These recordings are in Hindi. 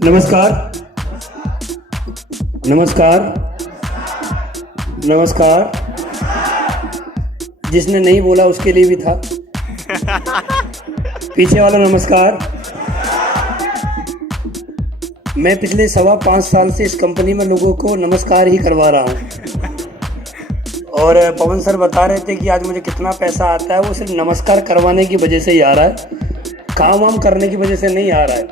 नमस्कार। नमस्कार। नमस्कार। जिसने नहीं बोला उसके लिए भी था। पीछे वाला नमस्कार। मैं पिछले 5.25 साल से इस कंपनी में लोगों को नमस्कार ही करवा रहा हूँ। और पवन सर बता रहे थे कि आज मुझे कितना पैसा आता है, वो सिर्फ नमस्कार करवाने की वजह से ही आ रहा है, काम वाम करने की वजह से नहीं आ रहा है।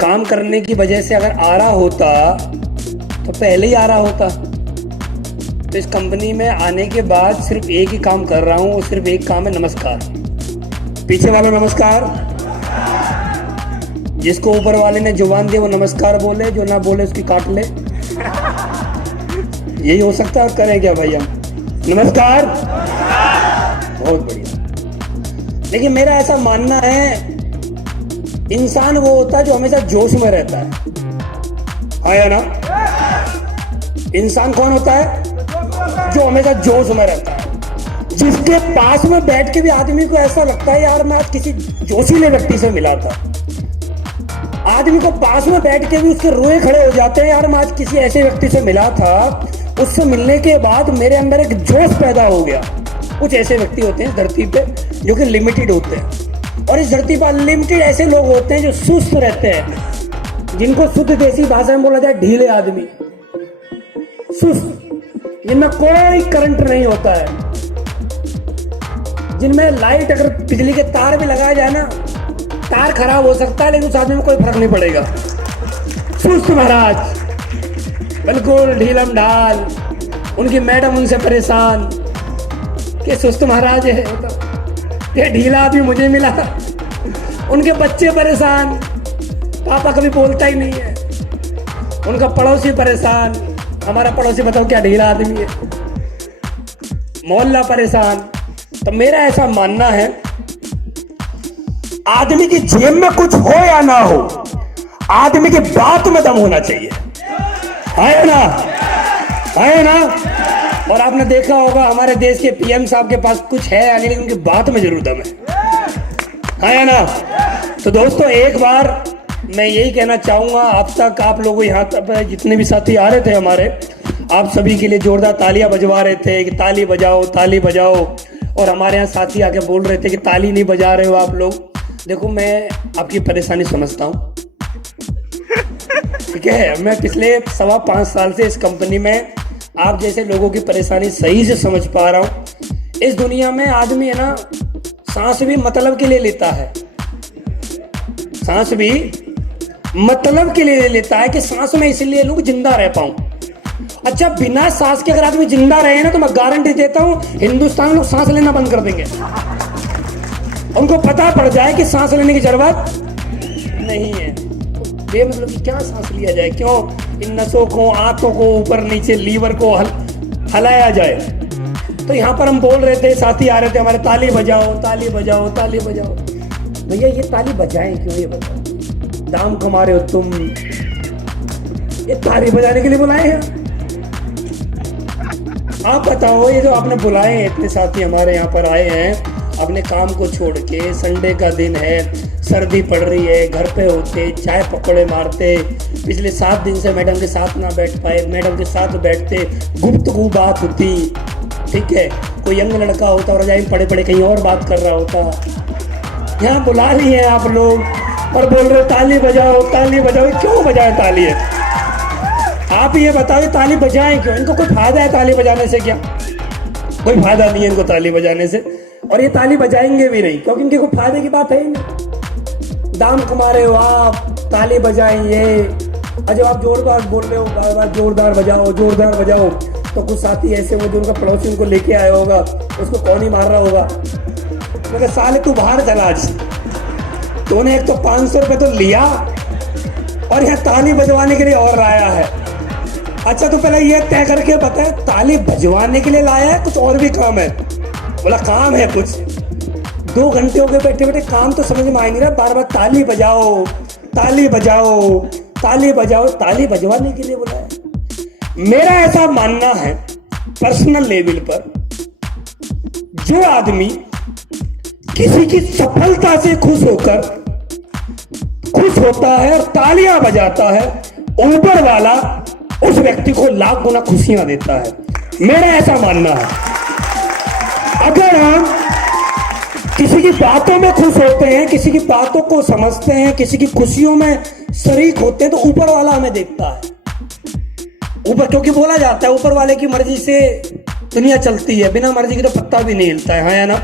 काम करने की वजह से अगर आ रहा होता तो पहले ही आ रहा होता। तो इस कंपनी में आने के बाद सिर्फ एक ही काम कर रहा हूँ, वो सिर्फ एक काम है, नमस्कार। पीछे वाला नमस्कार। जिसको ऊपर वाले ने जुबान दी वो नमस्कार बोले, जो ना बोले उसकी काट ले। यही हो सकता है। करें क्या भैया? नमस्कार। बहुत बढ़िया। लेकिन मेरा ऐसा मानना है, इंसान वो होता है जो हमेशा जोश में रहता है या ना? इंसान कौन होता है? जो हमेशा जोश में रहता है, जिसके पास में बैठ के भी आदमी को ऐसा लगता है यार मैं आज किसी जोशीले व्यक्ति से मिला था। आदमी को पास में बैठ के भी उसके रोए खड़े हो जाते हैं, यार मैं आज किसी ऐसे व्यक्ति से मिला था, उससे मिलने के बाद मेरे अंदर एक जोश पैदा हो गया। कुछ ऐसे व्यक्ति होते हैं धरती पे जो कि लिमिटेड होते हैं, और इस धरती पर लिमिटेड ऐसे लोग होते हैं जो सुस्त रहते हैं, जिनको शुद्ध देसी भाषा में बोला जाए ढीले आदमी, सुस्त, जिनमें कोई करंट नहीं होता है, जिनमें लाइट अगर बिजली के तार भी लगाया जाए ना, तार खराब हो सकता है लेकिन उस आदमी में कोई फर्क नहीं पड़ेगा। सुस्त महाराज, बिल्कुल ढीलम ढाल। उनकी मैडम उनसे परेशान कि सुस्त महाराज है, ये ढीला आदमी मुझे मिला। उनके बच्चे परेशान, पापा कभी बोलता ही नहीं है। उनका पड़ोसी परेशान, हमारा पड़ोसी बताओ क्या ढीला आदमी है। मोहल्ला परेशान। तो मेरा ऐसा मानना है, आदमी की जेब में कुछ हो या ना हो, आदमी की बात में दम होना चाहिए, है ना? है ना? और आपने देखा होगा हमारे देश के पीएम साहब के पास कुछ है या नहीं, लेकिन उनकी बात में जरूर दम है ना? तो दोस्तों, एक बार मैं यही कहना चाहूंगा, अब तक आप लोगों यहाँ तक जितने भी साथी आ रहे थे हमारे, आप सभी के लिए जोरदार तालियां बजवा रहे थे कि ताली बजाओ, ताली बजाओ। और हमारे यहाँ साथी आके बोल रहे थे कि ताली नहीं बजा रहे हो आप लोग। देखो, मैं आपकी परेशानी समझता हूँ, ठीक है? मैं पिछले 5.25 साल से इस कंपनी में आप जैसे लोगों की परेशानी सही से समझ पा रहा हूँ। इस दुनिया में आदमी है ना, सांस भी मतलब के लिए लेता है, सांस भी मतलब के लिए लेता है कि सांस में इसलिए लूं जिंदा रह पाऊं। अच्छा, बिना सांस के अगर आदमी जिंदा रहे ना, तो मैं गारंटी देता हूं हिंदुस्तान में लोग सांस लेना बंद कर देंगे। उनको पता पड़ जाए कि सांस लेने की जरूरत नहीं है, बेमतलब कि क्या सांस लिया जाए, क्यों इन नसों को, आंतों को ऊपर नीचे, लीवर को हलाया जाए। तो यहाँ पर हम बोल रहे थे, साथी आ रहे थे हमारे, ताली बजाओ, ताली बजाओ, ताली बजाओ। भैया ये ताली बजाएं क्यों, ये बताओ? दाम कमा रहे हो तुम, ये ताली बजाने के लिए बुलाए हैं? आप बताओ, ये जो आपने बुलाए हैं, इतने साथी हमारे यहाँ पर आए हैं अपने काम को छोड़ के, संडे का दिन है, सर्दी पड़ रही है, घर पे होते, चाय पकौड़े मारते, पिछले 7 दिन से मैडम के साथ ना बैठ पाए, मैडम के साथ बैठते, गुफ्तगू बात होती, ठीक है? कोई यंग लड़का होता और रजाई पड़े पड़े कहीं और बात कर रहा होता। यहाँ बुला लिए हैं आप लोग और बोल रहे ताली बजाओ, ताली बजाओ। क्यों बजाए ताली है? आप ये बताओ, ताली बजाएं क्यों? इनको कोई फायदा है ताली बजाने से? क्या कोई फायदा नहीं है इनको ताली बजाने से, और ये ताली बजाएंगे भी नहीं, क्योंकि इनके कोई फायदे की बात है ही नहीं। दाम कमा रहे हो आप, ताली बजाएंगे। और जब आप जोरदार बोल रहे हो, बार बार जोरदार बजाओ, जोरदार बजाओ, तो कुछ साथी ऐसे वो जो उनका पड़ोसी उनको लेके आया होगा, उसको कौन ही मार रहा होगा, मगर साले तू बाहर चला, आज तूने एक तो 500 रुपये तो लिया और यहाँ ताली बजवाने के लिए और लाया है। अच्छा, तो पहले ये तय करके बता, ताली बजवाने के लिए लाया है, कुछ और भी काम है? बोला काम है कुछ। 2 घंटे हो गए बैठे बैठे, काम तो समझ में आ नहीं रहा, बार बार ताली बजाओ, ताली बजाओ, ताली बजाओ। ताली बजवाने के लिए बुलाया? मेरा ऐसा मानना है पर्सनल लेवल पर, जो आदमी किसी की सफलता से खुश होकर खुश होता है और तालियां बजाता है, ऊपर वाला उस व्यक्ति को लाख गुना खुशियां देता है। मेरा ऐसा मानना है। अगर हम किसी की बातों में खुश होते हैं, किसी की बातों को समझते हैं, किसी की खुशियों में शरीक होते हैं, तो ऊपर वाला हमें देखता है। ऊपर, क्योंकि बोला जाता है ऊपर वाले की मर्जी से दुनिया चलती है, बिना मर्जी के तो पत्ता भी नहीं हिलता है, हाँ या ना।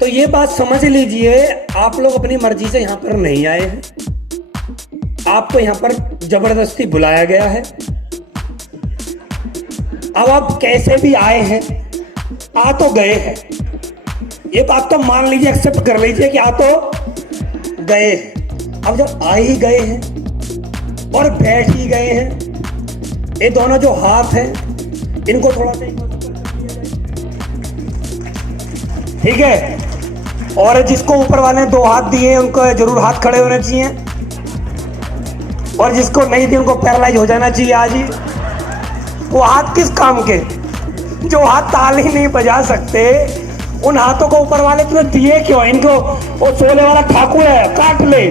तो ये बात समझ लीजिए, आप लोग अपनी मर्जी से यहां पर नहीं आए हैं, आपको यहां पर जबरदस्ती बुलाया गया है। अब आप कैसे भी आए हैं, आ तो गए हैं, ये बात तो मान लीजिए, एक्सेप्ट कर लीजिए कि आ तो गए। अब जब आ ही गए हैं और बैठ ही गए हैं, ये दोनों जो हाथ हैं इनको थोड़ा सा ठीक है, और जिसको ऊपर वाले ने 2 हाथ दिए उनको जरूर हाथ खड़े होने चाहिए, और जिसको नहीं दिए उनको पैरालाइज हो जाना चाहिए आज ही। वो हाथ किस काम के, जो हाथ ताली नहीं बजा सकते, उन हाथों को ऊपर वाले तुमने दिए क्यों? इनको वो सोले वाला ठाकुर है, काट ले,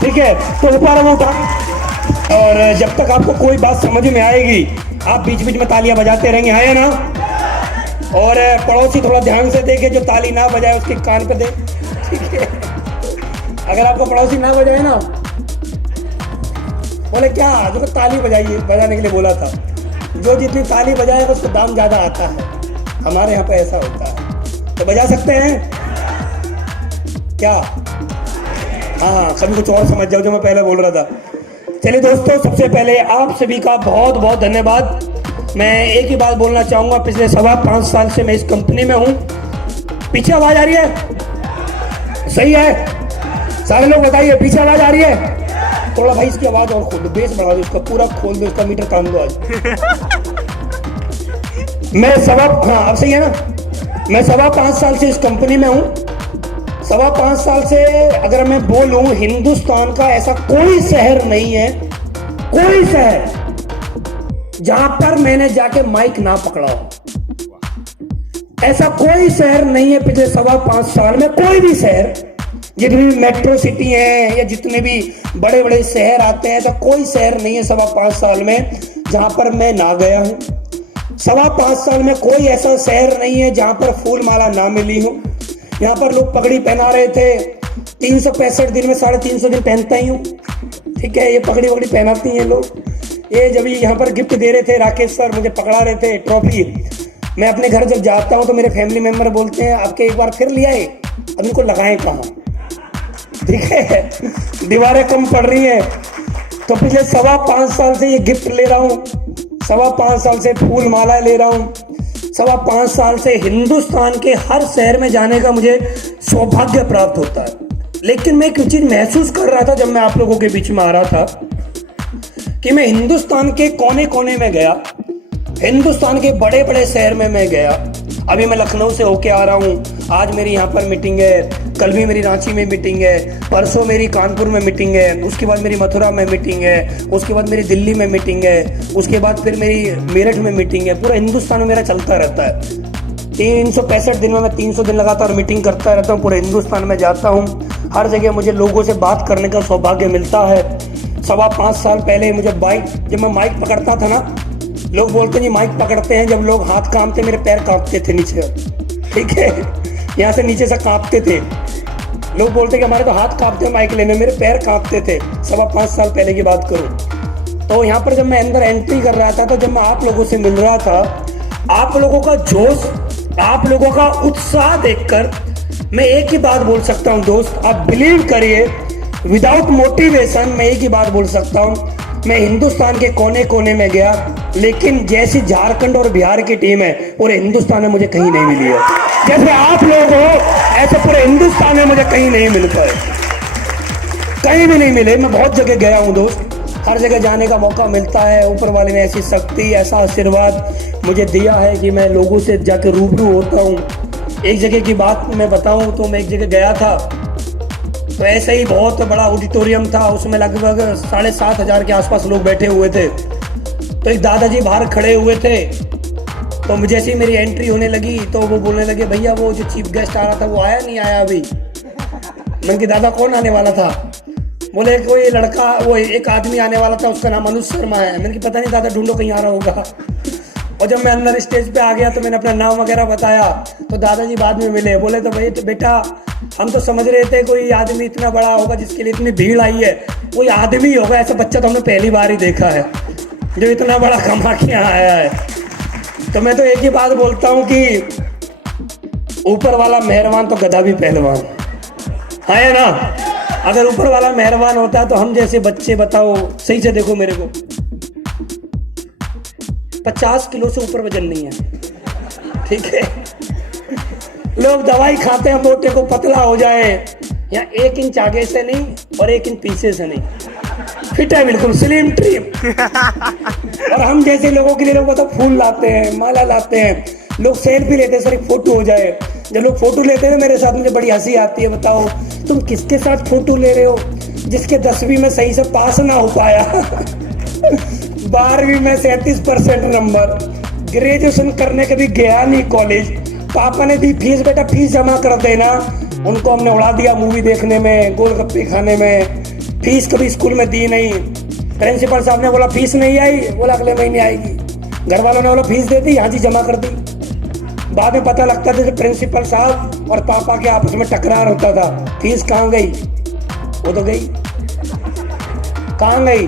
ठीक है, तो ऊपर वो उठा। और जब तक आपको कोई बात समझ में आएगी, आप बीच बीच में तालियां बजाते रहेंगे, है ना। और पड़ोसी थोड़ा ध्यान से देखे, जो ताली ना बजाए उसके कान पे दे, ठीक है। अगर आपको पड़ोसी ना बजाए ना, बोले क्या जो ताली बजाइए, बजाने के लिए बोला था, जो जितनी ताली बजाएगा उसको दाम ज्यादा आता है, हमारे यहाँ पे ऐसा होता है। तो बजा सकते हैं क्या? हाँ, कभी कुछ और समझ जाओ जो मैं पहले बोल रहा था। चलिए दोस्तों, सबसे पहले आप सभी का बहुत बहुत धन्यवाद। मैं एक ही बात बोलना चाहूंगा, पिछले 5.25 साल से मैं इस कंपनी में हूं। पीछे आवाज आ रही है? सही है, सारे लोग बताइए, पीछे आवाज आ रही है? थोड़ा भाई इसकी आवाज और खोल दो, बेस बढ़ा दो, इसका पूरा खोल दो, इसका मीटर काम दो आज। मैं हाँ अब सही है ना। मैं 5.25 साल से इस कंपनी में हूं। 5.25 साल से अगर मैं बोलूं, हिंदुस्तान का ऐसा कोई शहर नहीं है, कोई शहर जहां पर मैंने जाके माइक ना पकड़ा हो। ऐसा कोई शहर नहीं है पिछले 5.25 साल में, कोई भी शहर, जितनी भी मेट्रो सिटी है या जितने भी बड़े बड़े शहर आते हैं, तो कोई शहर नहीं है 5.25 साल में जहां पर मैं ना गया हूं। 5.25 साल में कोई ऐसा शहर नहीं है जहां पर फूल माला ना मिली हो। यहाँ पर लोग पगड़ी पहना रहे थे, 365 दिन में 350 दिन पहनता ही हूँ, ठीक है। ये पगड़ी वगड़ी पहनाती हैं लोग। ये जब यहाँ पर गिफ्ट दे रहे थे, राकेश सर मुझे पकड़ा रहे थे ट्रॉफी, मैं अपने घर जब जाता हूँ तो मेरे फैमिली मेंबर बोलते हैं आपके एक बार फिर लिया है, अब इनको लगाएं कहाँ, ठीक है। दीवारें कम पड़ रही है। तो पिछले 5.25 साल से ये गिफ्ट ले रहा हूँ, 5.25 साल से फूल माला ले रहा हूँ, 5.25 साल से हिंदुस्तान के हर शहर में जाने का मुझे सौभाग्य प्राप्त होता है। लेकिन मैं एक चीज महसूस कर रहा था जब मैं आप लोगों के बीच में आ रहा था, कि मैं हिंदुस्तान के कोने कोने में गया, हिंदुस्तान के बड़े बड़े शहर में मैं गया। अभी मैं लखनऊ से होके आ रहा हूँ, आज मेरी यहाँ पर मीटिंग है, कल भी मेरी रांची में मीटिंग है, परसों मेरी कानपुर में मीटिंग है, उसके बाद मेरी मथुरा में मीटिंग है, उसके बाद मेरी दिल्ली में मीटिंग है, उसके बाद फिर मेरी मेरठ में मीटिंग है। पूरा हिंदुस्तान में मेरा चलता रहता है। 365 दिन में मैं 300 दिन लगातार मीटिंग करता रहता हूँ, पूरे हिंदुस्तान में जाता हूँ। हर जगह मुझे लोगों से बात करने का सौभाग्य मिलता है। 5.25 साल पहले मुझे जब मैं माइक पकड़ता था ना, लोग बोलते हैं जी माइक पकड़ते हैं, जब लोग हाथ कांपते, मेरे पैर कांपते थे नीचे, ठीक है, यहाँ से नीचे से कांपते थे। लोग बोलते कि हमारे तो हाथ कांपते हैं माइक लेने, मेरे पैर कांपते थे। 5.25 साल पहले की बात करूँ तो यहाँ पर जब मैं अंदर एंट्री कर रहा था, तो जब मैं आप लोगों से मिल रहा था, आप लोगों का जोश, आप लोगों का उत्साह देखकर मैं एक ही बात बोल सकता हूँ दोस्त, आप बिलीव करिए, विदाउट मोटिवेशन मैं एक ही बात बोल सकता हूँ, मैं हिंदुस्तान के कोने कोने में गया, लेकिन जैसी झारखंड और बिहार की टीम है पूरे हिंदुस्तान में मुझे कहीं नहीं मिली है। जैसे आप लोग हो ऐसे पूरे हिंदुस्तान में मुझे कहीं नहीं मिल पाए, कहीं भी नहीं मिले। मैं बहुत जगह गया हूँ दोस्त, हर जगह जाने का मौका मिलता है। ऊपर वाले ने ऐसी शक्ति, ऐसा आशीर्वाद मुझे दिया है कि मैं लोगों से जाकर रूबरू होता हूँ। एक जगह की बात मैं बताऊँ तो मैं एक जगह गया था, तो ऐसे ही बहुत बड़ा ऑडिटोरियम था, उसमें लगभग 7,500 के आसपास लोग बैठे हुए थे। तो एक दादाजी बाहर खड़े हुए थे, तो जैसे ही मेरी एंट्री होने लगी तो वो बोलने लगे, भैया वो जो चीफ गेस्ट आ रहा था वो आया नहीं आया अभी। मैंने कहा दादा कौन आने वाला था? बोले कोई लड़का, वो एक आदमी आने वाला था, उसका नाम अनुज शर्मा है। मैंने कहा पता नहीं दादा, ढूंढो कहीं आ रहा होगा। और जब मैं अंदर स्टेज पे आ गया तो मैंने अपना नाम वगैरह बताया, तो दादाजी बाद में मिले। बोले तो भाई तो बेटा, हम तो समझ रहे थे कोई आदमी इतना बड़ा होगा जिसके लिए इतनी भीड़ आई है, कोई आदमी होगा, ऐसा बच्चा तो हमने पहली बार ही देखा है जो इतना बड़ा कमा के यहाँ आया है। तो मैं तो एक ही बात बोलता हूँ कि ऊपर वाला मेहरबान तो गधा भी पहलवान है ना। अगर ऊपर वाला मेहरबान होता तो हम जैसे बच्चे, बताओ सही से देखो मेरे को, 50 किलो से ऊपर वजन नहीं है, ठीक है। लोग दवाई खाते हैं मोटे को पतला हो जाए, या 1 इंच आगे से नहीं और 1 इंच पीछे से नहीं, फिट है बिल्कुल, स्लिम ट्रिम। और हम जैसे लोगों के लिए लोग तो फूल लाते हैं, माला लाते हैं, लोग सेल्फी लेते हैं, सर एक फोटो हो जाए। जब लोग फोटो लेते हैं मेरे साथ, मुझे बड़ी हंसी आती है। बताओ तुम किसके साथ फोटो ले रहे हो, जिसके 10वीं में सही से पास ना हो पाया, 12वीं में 37% नंबर, ग्रेजुएशन करने के भी गया नहीं कॉलेज, पापा ने दी फीस, बेटा फीस जमा कर देना। उनको हमने उड़ा दिया मूवी देखने में, गोलगप्पे खाने में, फीस कभी स्कूल में दी नहीं। प्रिंसिपल साहब ने बोला फीस नहीं आई, बोला अगले महीने आएगी। घर वालों ने बोला फीस दे दी, हाँ जी जमा कर दी। बाद में पता लगता था कि प्रिंसिपल साहब और पापा के आपस में टकरार होता था, फीस कहाँ गई, वो तो गई, कहाँ गई,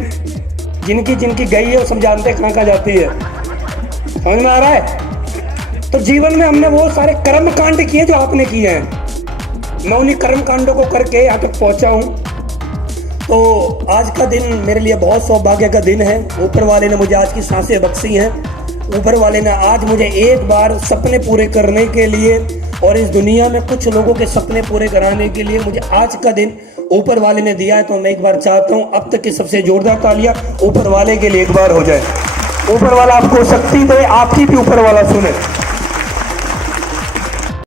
जिनकी जिनकी गई है वो सब जानते हैं कहाँ जाती है। समझ में आ रहा है। तो जीवन में हमने वो सारे कर्म कांड किए जो आपने किए हैं, मैं उन्हीं कर्म कांडों को करके यहाँ तक पहुंचा हूँ। तो आज का दिन मेरे लिए बहुत सौभाग्य का दिन है। ऊपर वाले ने मुझे आज की सांसें बख्शी हैं। ऊपर वाले ने आज मुझे एक बार सपने पूरे करने के लिए और इस दुनिया में कुछ लोगों के सपने पूरे कराने के लिए मुझे आज का दिन ऊपर वाले ने दिया है। तो मैं एक बार चाहता हूँ अब तक की सबसे जोरदार तालियां ऊपर वाले के लिए एक बार हो जाए। ऊपर वाला आपको शक्ति दे, आपकी भी ऊपर वाला सुने।